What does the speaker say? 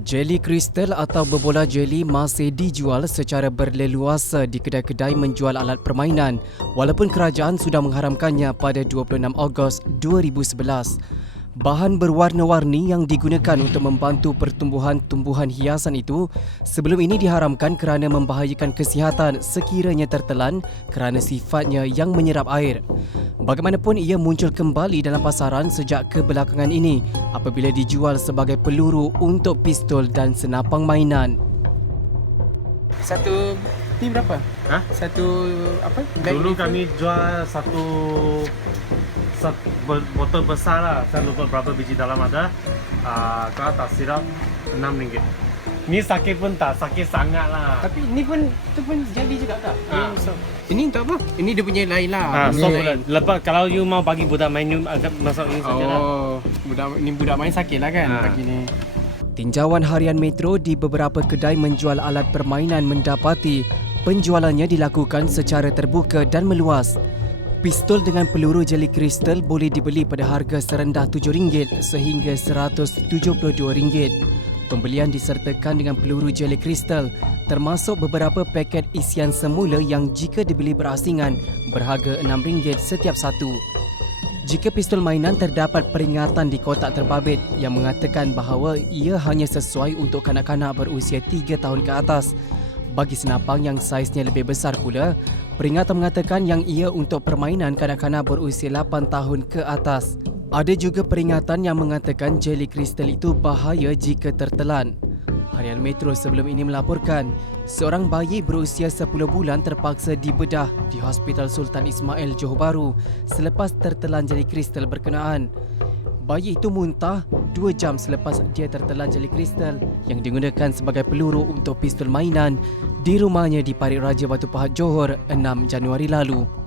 Jeli kristal atau berbola jeli masih dijual secara berleluasa di kedai-kedai menjual alat permainan walaupun kerajaan sudah mengharamkannya pada 26 Ogos 2011. Bahan berwarna-warni yang digunakan untuk membantu pertumbuhan tumbuhan hiasan itu sebelum ini diharamkan kerana membahayakan kesihatan sekiranya tertelan kerana sifatnya yang menyerap air. Bagaimanapun ia muncul kembali dalam pasaran sejak kebelakangan ini apabila dijual sebagai peluru untuk pistol dan senapang mainan. Satu ni berapa? Hah? Satu apa? Dulu kami jual satu botol besar lah. Saya lupa berapa biji dalam ada. Uh, ke atas sirap RM6. Ni sakit pun tak sakit sangat lah. Tapi ni pun tu pun jadi juga tak? Ah. Ini, so, ini untuk apa? Ini dia punya lain lah. Ah, Ini so lain. lepas kalau you mau bagi budak main you agak masuk ini saja lah. Oh, budak ni budak main sakit lah kan Ah. pagi ni. Tinjauan harian Metro di beberapa kedai menjual alat permainan mendapati penjualannya dilakukan secara terbuka dan meluas. Pistol dengan peluru jeli kristal boleh dibeli pada harga serendah RM7 sehingga RM172. Pembelian disertakan dengan peluru jeli kristal termasuk beberapa paket isian semula yang jika dibeli berasingan berharga RM6 setiap satu. Jika pistol mainan terdapat peringatan di kotak terbabit yang mengatakan bahawa ia hanya sesuai untuk kanak-kanak berusia 3 tahun ke atas. Bagi senapang yang saiznya lebih besar pula, peringatan mengatakan yang ia untuk permainan kanak-kanak berusia 8 tahun ke atas. Ada juga peringatan yang mengatakan jeli kristal itu bahaya jika tertelan. Harian Metro sebelum ini melaporkan seorang bayi berusia 10 bulan terpaksa dibedah di Hospital Sultan Ismail Johor Bahru selepas tertelan jeli kristal berkenaan. Bayi itu muntah 2 jam selepas dia tertelan jeli kristal yang digunakan sebagai peluru untuk pistol mainan di rumahnya di Parit Raja Batu Pahat Johor 6 Januari lalu.